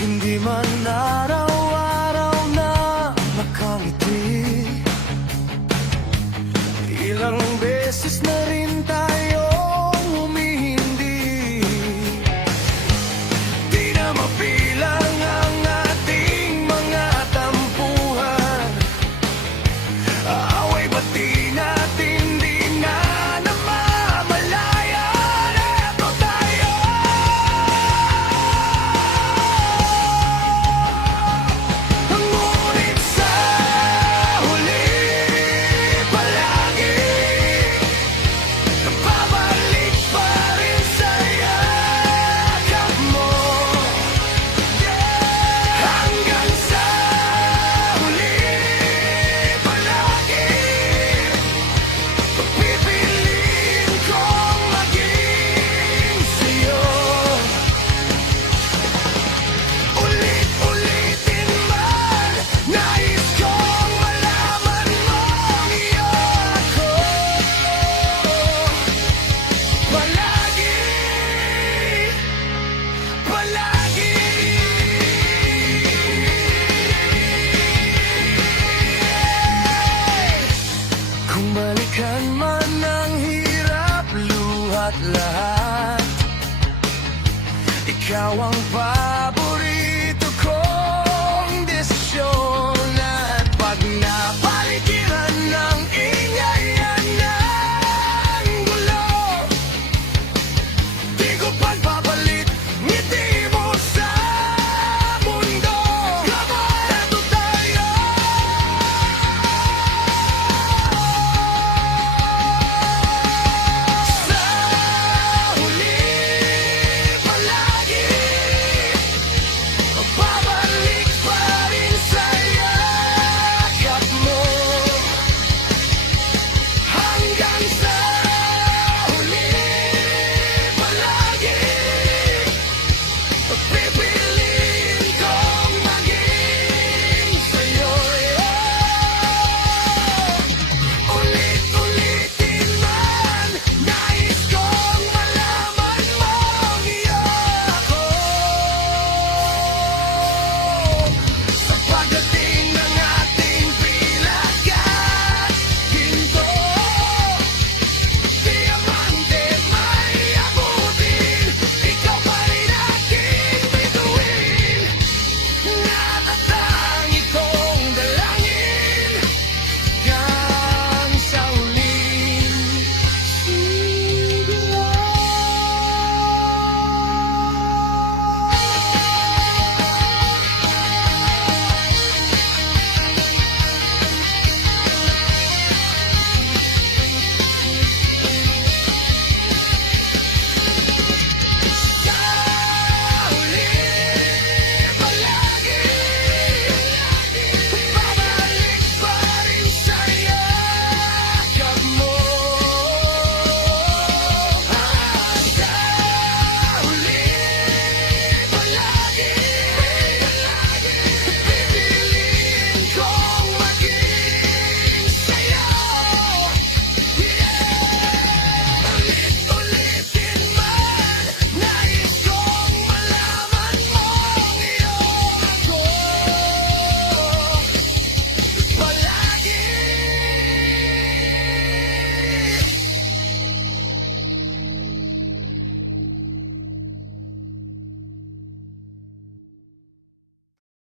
Hindi man araw-araw na nakangiti, ilang beses na rin tayong humihindi. Di na mabilang ang ating mga tampuhan, away bati natin di na namamalayan. Eto tayo, ngunit sa huli palagi babalik pa rin sa yakap mo, hanggang sa huli palagi pipiliin kong maging sa'yo. Ulit-ulitin man, nais kong malaman mong iyo ako. Palagi, palagi. Kung balikan man ang hirap, luhat lahat, ikaw ang